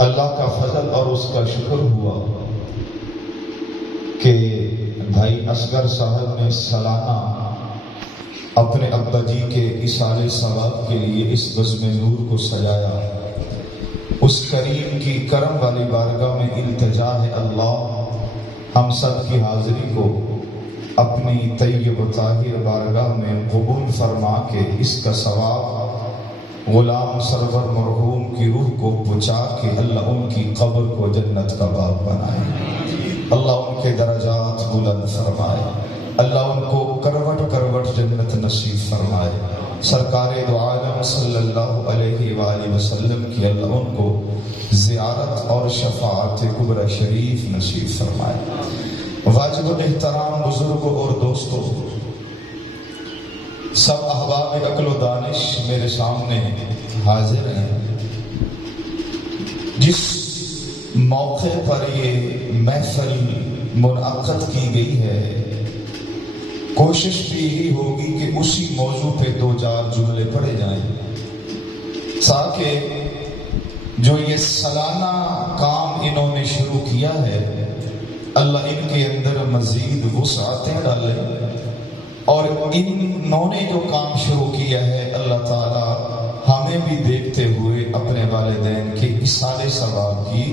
اللہ کا فضل اور اس کا شکر ہوا کہ بھائی اصغر صاحب نے سالانہ اپنے ابا جی کے اصالِ ثواب کے لیے اس بزم نور کو سجایا۔ اس کریم کی کرم والی بارگاہ میں التجا ہے اللہ ہم سب کی حاضری کو اپنی طیب و طاہر بارگاہ میں قبول فرما کے اس کا ثواب غلام سرور مرحوم کی روح کو پہنچا کے اللہ ان کی قبر کو جنت کا باب بنائے، اللہ ان کے درجات بلند فرمائے، اللہ ان کو کروٹ کروٹ جنت نصیب فرمائے، سرکار دو عالم صلی اللہ علیہ وآلہ وسلم کی اللہ ان کو زیارت اور شفاعت کبری شریف نصیب فرمائے۔ واجب الاحترام بزرگوں اور دوستوں، سب احباب عقل و دانش میرے سامنے حاضر ہیں۔ جس موقع پر یہ محفل منعقد کی گئی ہے، کوشش بھی یہی ہوگی کہ اسی موضوع پہ دو چار جملے پڑھے جائیں تاکہ جو یہ سالانہ کام انہوں نے شروع کیا ہے اللہ ان کے اندر مزید وسعتیں ڈالے، اور انہوں نے جو کام شروع کیا ہے اللہ تعالی ہمیں بھی دیکھتے ہوئے اپنے والدین کے اصالِ ثواب کی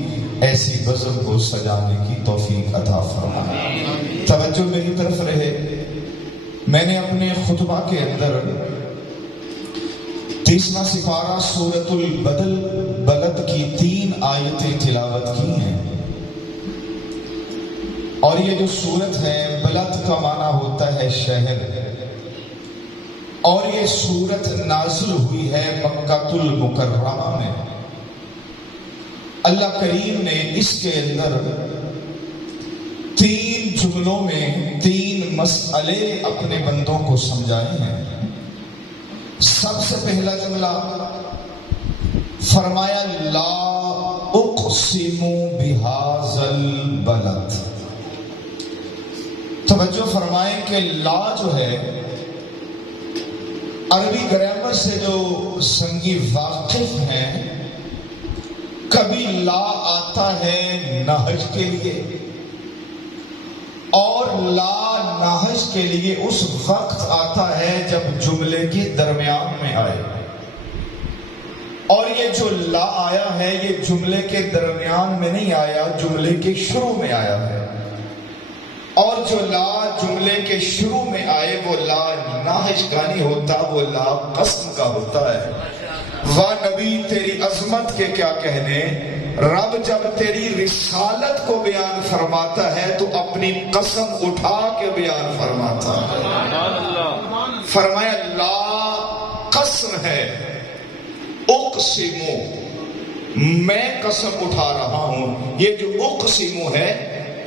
ایسی بزم کو سجانے کی توفیق عطا فرمائے۔ توجہ میری طرف رہے، میں نے اپنے خطبہ کے اندر 30واں سپارہ سورۃ البلد کی 3 آیتیں تلاوت کی ہیں، اور یہ جو سورت ہے بلد کا معنی ہوتا ہے شہر، اور یہ سورت نازل ہوئی ہے مکہ المکرمہ میں۔ اللہ کریم نے اس کے اندر 3 جملوں میں 3 مسئلے اپنے بندوں کو سمجھائے ہیں۔ سب سے پہلا جملہ فرمایا لا اقسم بہذا البلد۔ توجہ فرمائیں کہ لا جو ہے عربی گرامر سے جو سنگی واقف ہیں، کبھی لا آتا ہے نہج کے لیے، اور لا نہج کے لیے اس وقت آتا ہے جب جملے کے درمیان میں آئے، اور یہ جو لا آیا ہے یہ جملے کے درمیان میں نہیں آیا، جملے کے شروع میں آیا ہے، اور جو لا جملے کے شروع میں آئے وہ لا نہج کا نہیں ہوتا، وہ لا قسم کا ہوتا ہے۔ واہ نبی تیری عظمت کے کیا کہنے، رب جب تیری رسالت کو بیان فرماتا ہے تو اپنی قسم اٹھا کے بیان فرماتا ہے۔ فرمایا لا قسم ہے، اقسمو میں قسم اٹھا رہا ہوں۔ یہ جو اقسمو ہے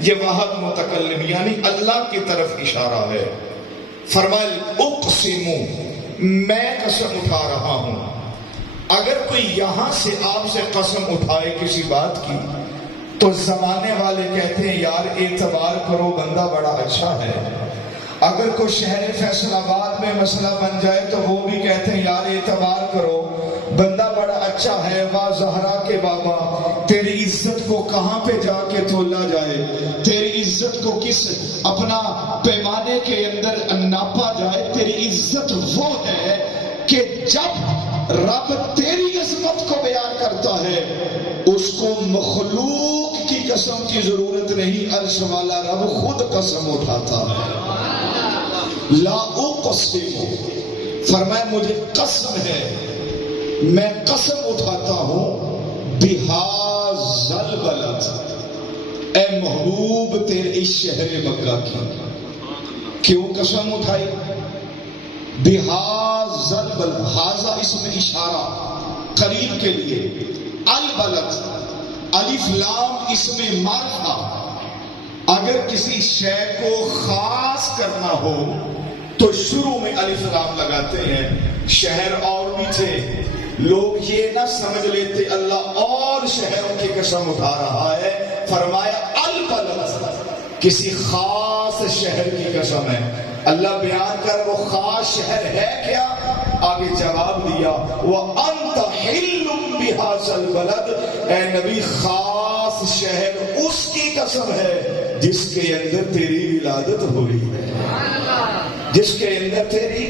یہ واحد متکلم یعنی اللہ کی طرف اشارہ ہے۔ فرمایا اقسمو میں قسم اٹھا رہا ہوں۔ اگر کوئی یہاں سے آپ سے قسم اٹھائے کسی بات کی تو زمانے والے کہتے ہیں یار اعتبار کرو بندہ بڑا اچھا ہے۔ اگر کوئی شہر فیصل آباد میں مسئلہ بن جائے تو وہ بھی کہتے ہیں یار اعتبار کرو بندہ بڑا اچھا ہے۔ واہ زہرا کے بابا تیری عزت کو کہاں پہ جا کے تولا جائے، تیری عزت کو کس اپنا پیمانے کے اندر ناپا جائے۔ تیری عزت وہ ہے کہ جب رب تیری عظمت کو بیان کرتا ہے اس کو مخلوق کی قسم کی ضرورت نہیں، عرش والا رب خود قسم اٹھاتا ہے۔ لا اقسم فرمایا مجھے قسم ہے، میں قسم اٹھاتا ہوں بہذا البلد، اے محبوب تیرے اس شہر مکہ کی۔ کیوں قسم اٹھائی؟ بہذا البلد، ہاذا اسم اشارہ قریب کے لیے، البلد الف لام اسم معرفہ۔ اگر کسی شے کو خاص کرنا ہو تو شروع میں الف لام لگاتے ہیں۔ شہر اور بھی تھے، لوگ یہ نہ سمجھ لیتے اللہ اور شہروں کی قسم اٹھا رہا ہے۔ فرمایا البلد کسی خاص شہر کی قسم ہے۔ اللہ بیان کر وہ خاص شہر ہے کیا؟ آگے جواب دیا وَأَنْتَ حِلٌّ بِهَذَا الْبَلَدِ، اے نبی خاص شہر اس کی قسم ہے جس کے اندر تیری ولادت ہوئی ہے، جس کے اندر تیری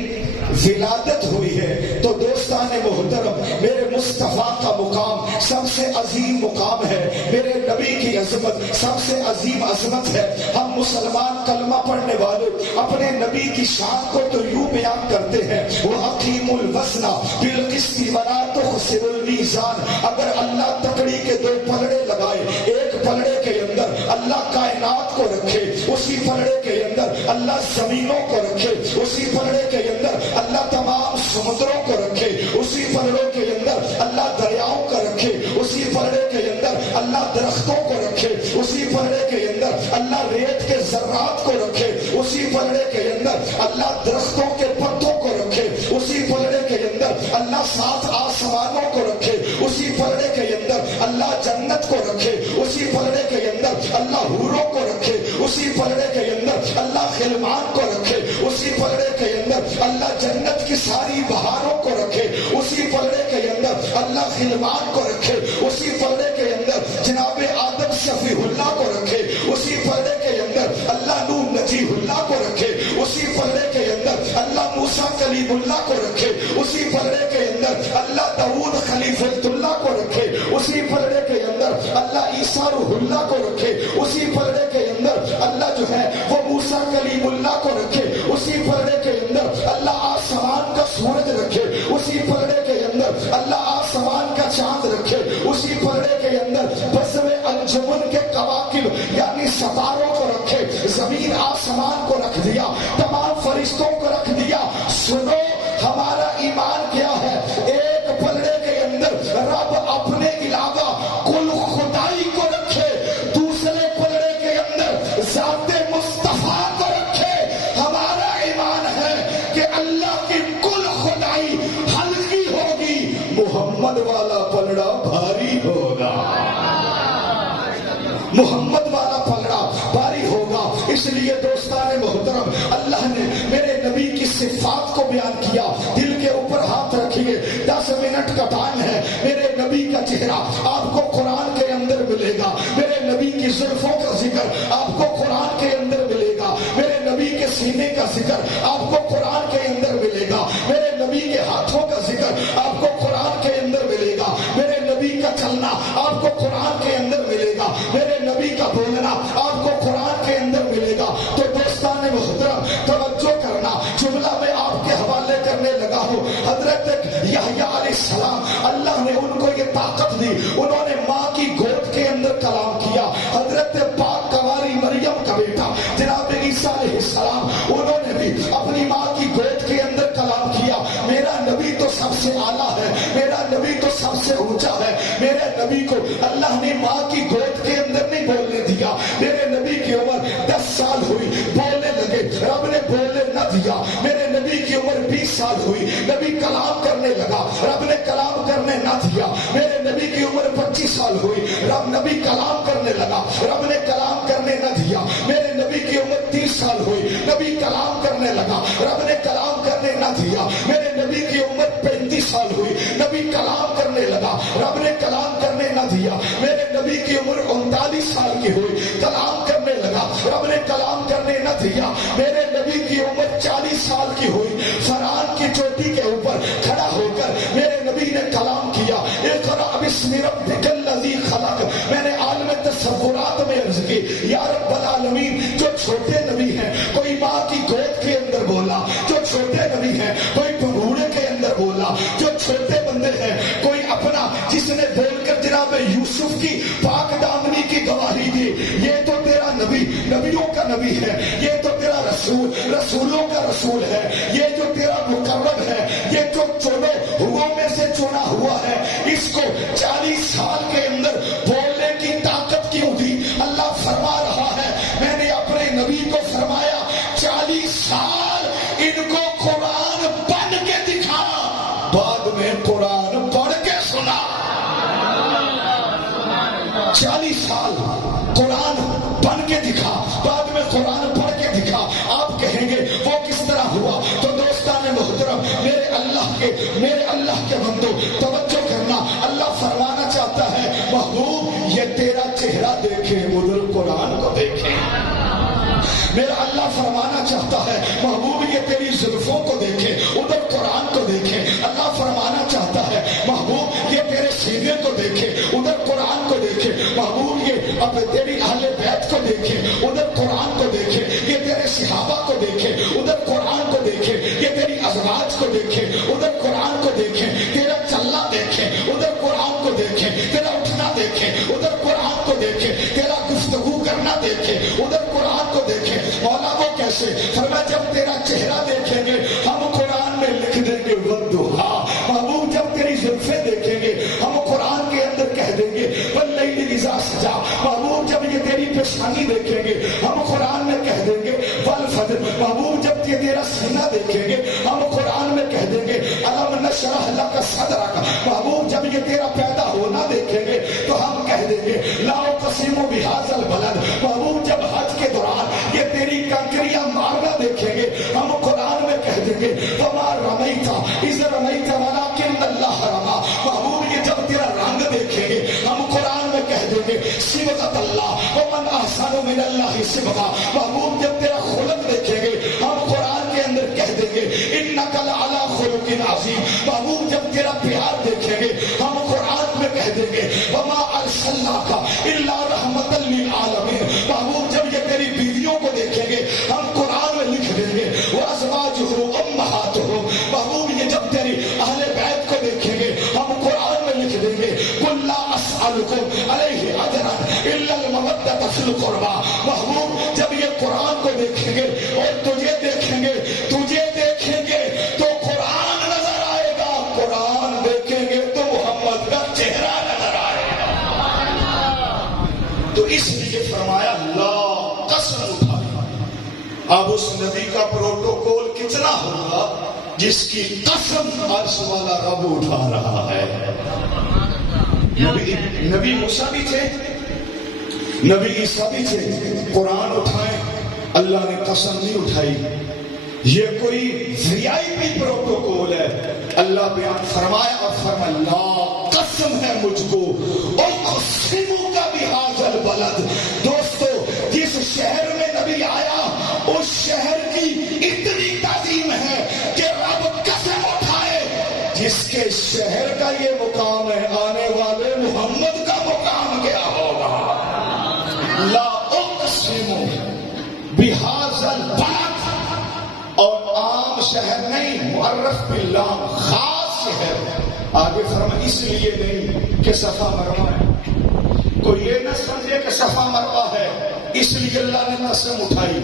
ولادت ہوئی ہے۔ تو دوستان محترم، میرے مصطفیٰ کا مقام سب سے عظیم مقام ہے، میرے نبی کی عظمت سب سے عظیم عظمت ہے۔ ہم مسلمان کلمہ پڑھنے والے اپنے نبی کی شان کو تو یوں بیان کرتے ہیں وَأَقِیمُوا الْوَزْنَ بِالْقِسْطِ وَلَا تُخْسِرُوا الْمِیزَانَ۔ اگر اللہ تکڑی کے دو پلڑے لگائے، ایک پلڑے کے اندر اللہ کائنات کو رکھے، اسی پلڑے کے اندر اللہ زمینوں کو رکھے، اسی پلڑے کے اندر اللہ تمام سمندروں کو رکھے، اسی پلڑے کے اندر اللہ دریاؤں کو رکھے، اسی پلڑے کے اندر اللہ درختوں کو رکھے، اسی پلڑے کے اندر اللہ ریت کے ذرات کو رکھے، اسی پلڑے کے اندر اللہ درختوں کے پتوں کو رکھے، اسی پلڑے کے اندر اللہ سات آسمانوں کو رکھے، اسی پلڑے کے اندر اللہ جنت کو رکھے، اسی پلڑے کے اندر اللہ حوروں کو رکھے، اسی پلڑے کے اندر اللہ خلمان کو رکھے، اسی پلڑے کے اندر اللہ جنت کی ساری بہاروں کو رکھے، اسی پلڑے کے اندر اللہ خلمان کو رکھے، اسی پلڑے کے اندر جناب آدم شفیع اللہ کو رکھے، اسی پلڑے کے اندر اللہ نوح نجیح اللہ کو رکھے، اسی پلڑے کے اندر اللہ موسیٰ کلیم اللہ کو رکھے، اسی پلڑے کے اندر اللہ داؤد خلیفۃ اللہ کو رکھے، اسی پلڑے کے اندر اللہ عیسیٰ روح اللہ کو رکھے، اسی پلڑے کے اندر اللہ جو ہے وہ موسیٰ کلیم اللہ کو رکھے، اسی پلڑے کے اندر اللہ آسمان کا سورج رکھے، اسی پلڑے کے اندر اللہ آسمان کا چاند رکھے، اسی پلڑے کے اندر بزم انجمن کے کواکب یعنی ستاروں کو رکھے، زمین آسمان کو رکھ دیا، تمام فرشتوں کو رکھ دیا۔ سنو ہمارا ایمان کیا ہے؟ ایک پلڑے کے اندر رب اپنے علاوہ کل خدائی کو رکھے، دوسرے پلڑے کے اندر ذات مصطفیٰ کو رکھے۔ ہمارا ایمان ہے کہ اللہ کی کل خدائی ہلکی ہوگی، محمد والا پلڑا بھاری ہوگا، محمد والا پلڑا بھاری ہوگا۔ اس لیے دوستان محترم، اللہ نے میرے نبی کی صفات کو بیان کیا۔ دل کے اوپر ہاتھ رکھیے، 10 منٹ کا ٹائم ہے۔ میرے نبی کا چہرہ آپ کو قرآن کے اندر ملے گا، میرے نبی کی زلفوں کا ذکر آپ کو قرآن کے اندر ملے گا، میرے نبی کے سینے کا ذکر آپ کو قرآن کے اندر ملے گا، میرے نبی کے ہاتھوں کا ذکر آپ کو قرآن کے اندر ملے گا، میرے نبی کا چلنا آپ کو قرآن کے اندر ملے گا، میرے نبی کا بولنا آپ کو قرآن کے اندر ملے گا۔ تو دوستان محترم توجہ کرنا، جملہ میں آپ کے حوالے کرنے لگا ہوں۔ حضرت یحییٰ علیہ السلام، اللہ نے ان کو یہ طاقت دی، انہوں نے ماں کی گود کے اندر کلام کیا۔ حضرت پاک کنواری مریم کا بیٹا جناب عیسیٰ علیہ السلام، انہوں نے بھی اپنی ماں کی گود کے اندر کلام کیا۔ میرا نبی تو سب سے اعلیٰ ہے، میرا نبی تو سب سے اونچا ہے۔ میرے نبی کو اللہ نے ماں کی گود کے اندر نہیں بولنے دیا۔ میرے نبی کی عمر 10 سال ہوئی، بولنے لگے، رب نے بولنے نہ دیا۔ میرے نبی کی عمر 20 سال ہوئی، نبی کلام کرنے لگا، رب نے کلام کرنے نہ دیا۔ میرے نبی کی عمر 25 سال ہوئی، نبی کلام کرنے لگا، رب نے کلام کرنے نہ دیا۔ میرے نبی کی عمر 30 سال ہوئی، نبی کلام کرنے لگا، رب نے کلام کرنے نہ دیا۔ میرے نبی کی عمر 35 سال ہوئی، نبی کلام کرنے لگا، رب نے کلام کرنے نہ دیا۔ میرے نبی کی عمر 39 سال کی ہوئی، کلام کرنے لگا، رب نے کلام کرنے نہ دیا۔ میرے نبی کی عمر 40 سال کی ہوئی، فرعون کی چوٹی کے اوپر کھڑا ہو کر میرے نبی نے کلام کیا، اقرأ باسم ربک الذی خلق۔ میں نے عالم تصورات میں عرض کی، یا رب العالمین، جو چھوٹے نبی ہیں کوئی ماں کی گود کے اندر بولا، جو چھوٹے نبی ہیں کوئی بھگوڑے کے اندر بولا، جو چھوٹے بندے ہیں کوئی اپنا جس نے بول کر جناب یوسف کی پاک دامنی کی گواہی دی، یہ تو تیرا نبی نبیوں کا نبی ہے، یہ تو تیرا رسول رسولوں کا رسول ہے، یہ جو تیرا مقرب ہے، یہ جو چنے ہوا میں سے چنا ہوا ہے، اس کو 40 سال کے اندر بولنے کی طاقت کیوں دی؟ اللہ فرما رہا ہے، میں نے اپنے نبی کو فرمایا 40 سال ان کو قرآن پڑھ کے دکھا، بعد میں قرآن پڑھ کے سنا۔ 40 سال قرآن پڑھ کے دکھا، بعد میں قرآن پڑھ کے دکھا۔ آپ کہیں گے وہ کے میرے اللہ کے بندو توجہ کرنا، اللہ فرمانا چاہتا ہے محبوب یہ تیرا چہرہ دیکھے ادھر قرآن کو دیکھے۔ میرا اللہ فرمانا چاہتا ہے محبوب یہ تیری زلفوں کو دیکھے ادھر قرآن کو دیکھے۔ اللہ فرمانا چاہتا ہے محبوب یہ تیرے سینے کو دیکھے ادھر قرآن کو دیکھے۔ محبوب یہ اب تیری اہل بیت کو دیکھے ادھر قرآن کو دیکھے۔ یہ تیرے صحابہ کو دیکھے ادھر قرآن کو دیکھے۔ یہ تیری ازواج کو دیکھے ادھر قرآن کو دیکھے۔ تیرا چلنا دیکھے ادھر قرآن کو دیکھے۔ تیرا اٹھنا دیکھے ادھر قرآن کو دیکھے۔ تیرا گفتگو کرنا دیکھے ادھر قرآن کو دیکھے۔ مولا وہ کیسے؟ فرمایا جب تیرا چہرہ دیکھیں گے ہم قرآن میں لکھ دیں گے والضحیٰ۔ محبوب جب تیری زلفیں دیکھیں گے ہم قرآن کے اندر کہہ دیں گے واللیل اذا سجا۔ محبوب جب یہ تیری پیشانی دیکھیں گے ہم قرآن میں کہہ دیں گے والفجر۔ محبوب جب یہ تیرا سینہ دیکھیں گے ہم قرآن میں کہہ دیں گے الم نشرح لک صدرک۔ محبوب جب یہ تیرا پیدا ہونا دیکھیں گے تو ہم کہہ دیں گے لا اقسم بہذا البلد۔ محبوب جب حج کے دوران یہ تیری کنکریاں مارنا دیکھیں گے ہم قرآن میں کہہ دیں گے وما رمیت اذ رمیت ولکن اللہ رمی۔ محبوب یہ جب تیرا رنگ دیکھیں گے ہم قرآن میں کہہ دیں گے صبغۃ اللہ ومن احسن من اللہ صبغۃ۔ محبوب جب تیرا خلق دیکھیں گے ہم قرآن کے اندر کہہ دیں گے انک لعلی خلق عظیم۔ محبوب جب تیرا پیار دیکھیں گے ہم قرآن میں کہہ دیں گے وما ارسلناک الا رحمۃ للعالمین۔ محبوب جب یہ تیری بیویوں کو دیکھیں گے ہم قرآن میں لکھ دیں گے وازواجہ امہاتہم۔ محبوب یہ جب تیری اہل بیت کو دیکھیں گے ہم قرآن میں لکھ دیں گے قل لا اسألکم علیہ اجرا الا المودۃ فی القربى۔ محبوب جب یہ قرآن کو دیکھیں گے اور تجھے دیکھیں گے تو قرآن نظر آئے گا، قرآن دیکھیں گے تو محمد کا چہرہ نظر آئے گا۔ تو اس لیے فرمایا لا قسم اٹھائی۔ اب اس نبی کا پروٹوکول کتنا ہوگا جس کی قسم عرش والا رب اٹھا رہا ہے۔ نبی موسیٰ بھی تھے، نبی عیسیٰ بھی تھے، قرآن اٹھائیں اللہ نے قسم نہیں اٹھائی۔ یہ کوئی VIP پروٹوکول ہے۔ اللہ بیان فرمایا اور فرمایا لا قسم ہے مجھ کو اقسم کا بہذا البلد۔ دوستو جس شہر میں نبی آیا اس شہر کی اتنی تعظیم ہے کہ رب قسم اٹھائے جس کے شہر کا یہ مقام ہے آنے والے محمد کا مقام کیا ہوگا۔ لا اقسم بہذا البلد، اور عام شہر نہیں، معرف باللام، خاص شہر۔ آگے فرمایا اس لیے نہیں کہ صفا مروا ہے، کوئی یہ نہ سمجھے کہ صفا مروا ہے اس لیے اللہ نے قسم اٹھائی،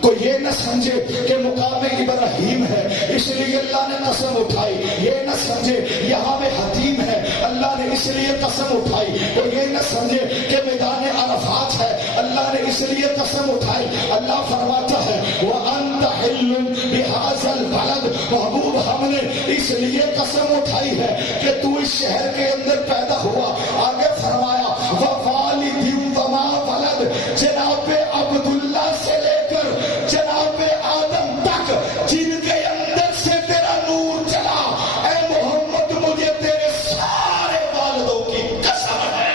کوئی یہ نہ سمجھے کہ مقام ابراہیم ہے اس لیے اللہ نے قسم اٹھائی، یہ نہ سمجھے یہاں میں حتیم ہے اللہ نے اس لیے قسم اٹھائی، کوئی یہ نہ سمجھے کہ میدان عرفات ہے اللہ نے اس لیے قسم اٹھائی۔ اللہ فرماتا ہے وَأَنْتَ حِلٌّ بِهَذَا الْبَلَدِ۔ محبوب ہم نے اس لیے قسم اٹھائی ہے کہ تو اس شہر کے اندر پیدا ہوا۔ آگے فرمایا وَوَالِدٍ وَمَا وَلَدَ۔ جناب عبداللہ سے لے کر جناب آدم تک جن کے اندر سے تیرا نور چلا، اے محمد مجھے تیرے سارے والدوں کی قسم ہے۔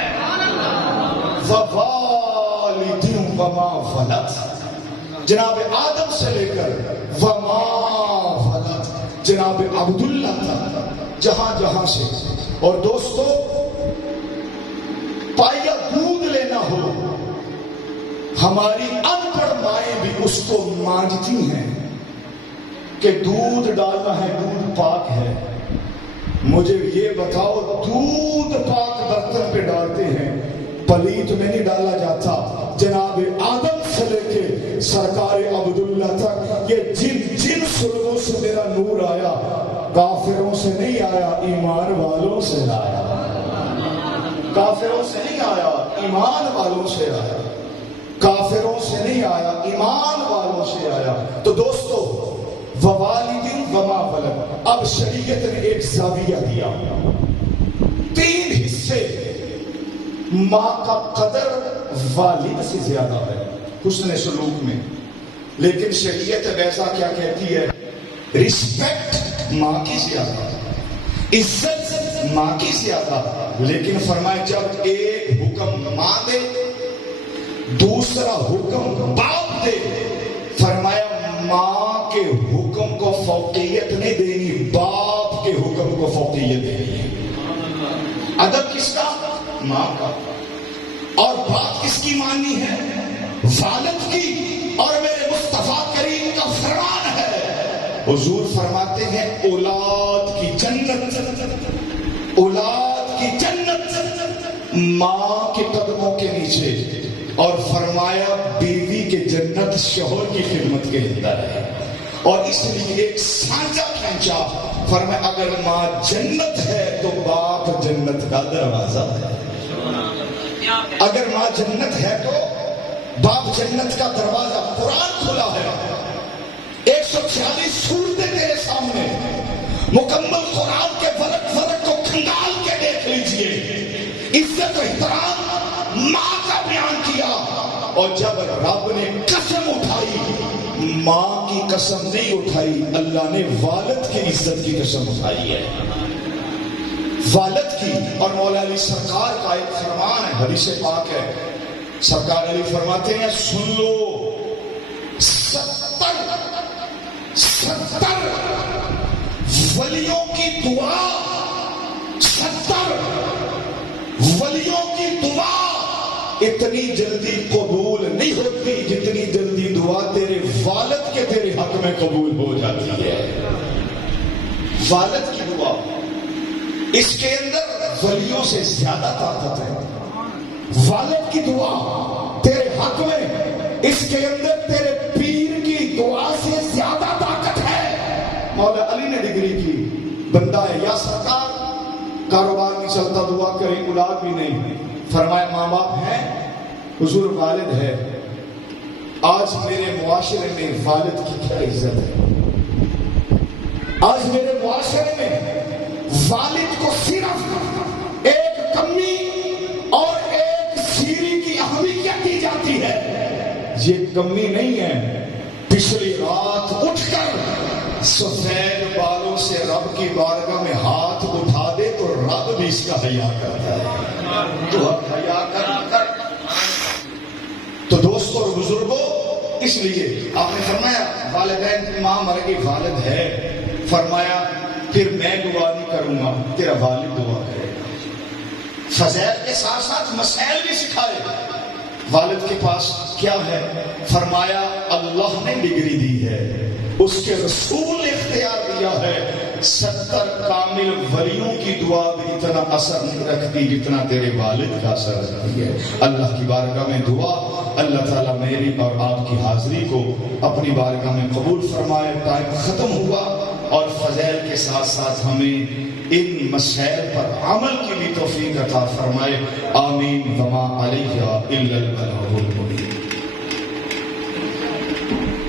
وَوَالِدٍ وَمَا وَلَدَ، جناب آدم سے لے کر وَمَا وَلَدَ جناب عبداللہ تک، جہاں جہاں سے۔ اور دوستو پایا دودھ لینا ہو، ہماری ان پڑھ مائیں بھی اس کو مانجتی ہیں کہ دودھ ڈالنا ہے، دودھ پاک ہے۔ مجھے یہ بتاؤ دودھ پاک برتن پہ ڈالتے ہیں، پلیت میں نہیں ڈالا جاتا۔ جناب آدم سے لے کے سرکار عبداللہ تک یہ جن سلگوں سے میرا نور آیا، کافروں سے نہیں آیا، ایمان والوں سے آیا۔ کافروں سے نہیں آیا، ایمان والوں سے آیا۔ کافروں سے نہیں آیا، ایمان والوں سے آیا۔ تو دوستو ووالد وما ولد، اب شریعت نے ایک زاویہ دیا، 3 حصے۔ ماں کا قدر والد سے زیادہ ہے حسن سلوک میں، لیکن شریعت ویسا کیا کہتی ہے؟ رسپیکٹ ماں کی زیادہ ہے۔ عزت ماں کی زیادہ، لیکن فرمایا جب ایک حکم ماں دے دوسرا حکم باپ دے، فرمایا ماں کے حکم کو فوقیت نہیں دینی، باپ کے حکم کو فوقیت دینی ہے۔ ادب کس کا؟ ماں کا۔ اور بات کس کی ماننی ہے؟ والد کی۔ اور میرے مصطفیٰ کریم کا فرمان ہے، حضور فرماتے ہیں اولاد کی جنت، اولاد کی جنت ماں کے قدموں کے نیچے، اور فرمایا بیوی کے جنت شوہر کی خدمت کے اندر ہے۔ اور اس لیے ایک سانچہ کھینچا، فرمایا اگر ماں جنت ہے تو باپ جنت کا دروازہ ہے، اگر ماں جنت ہے تو باپ جنت کا دروازہ۔ قرآن کھلا ہے، 146 سورتیں تیرے سامنے، مکمل قرآن کے ورق ورق کو کھنگال کے دیکھ لیجئے، عزت و احترام ماں کا بیان کیا۔ اور جب رب نے قسم اٹھائی، ماں کی قسم نہیں اٹھائی، اللہ نے والد کی عزت کی قسم اٹھائی ہے، والد کی۔ اور مولا علی سرکار کا ایک فرمان ہے، حدیث پاک ہے، سرکار علی فرماتے ہیں سن لو، 70 ولیوں کی دعا، 70 ولیوں کی دعا اتنی جلدی قبول نہیں ہوتی جتنی جلدی دعا تیرے والد کے تیرے حق میں قبول ہو جاتی ہے۔ والد کی دعا، اس کے اندر ولیوں سے زیادہ طاقت ہے۔ والد کی دعا تیرے حق میں، اس کے اندر تیرے پیر کی دعا سے زیادہ طاقت ہے۔ مولا علی نے ڈگری کی، بندہ ہے یا سرکار کاروبار نہیں چلتا، دعا کریں، اولاد بھی نہیں، فرمایا ماں باپ ہیں، حضور والد ہے۔ آج میرے معاشرے میں والد کی کیا عزت ہے؟ آج میرے معاشرے میں والد کو صرف ایک کمی اور ایک سیری کی اہمیت دی جاتی ہے۔ یہ کمی نہیں ہے، پچھلی رات اٹھ کر سفید بالوں سے رب کی بارگاہ میں ہاتھ اٹھا دے تو رب بھی اس کا حیا کرتا ہے۔ تو اب حیا کر تو دوستوں اور بزرگوں، اس لیے آپ نے فرمایا والدین کی ماں مر گئی، والد ہے، فرمایا پھر میں دعا نہیں کروں گا، تیرا والد دعا کرے گا۔ فضائل کے ساتھ ساتھ مسائل بھی سکھائے۔ والد کے پاس کیا ہے؟ فرمایا اللہ نے ڈگری دی ہے، اس کے رسول نے اختیار دیا ہے۔ 70 کامل ولیوں کی دعا بھی اتنا اثر نہیں رکھتی جتنا تیرے والد کا اثر رکھتی ہے۔ اللہ کی بارگاہ میں دعا، اللہ تعالیٰ میری اور آپ کی حاضری کو اپنی بارگاہ میں قبول فرمائے۔ ٹائم ختم ہوا، اور فضائل کے ساتھ ساتھ ہمیں ان مسائل پر عمل کی بھی توفیق عطا فرمائے۔ آمین۔ وما علیہ الا البلاغ۔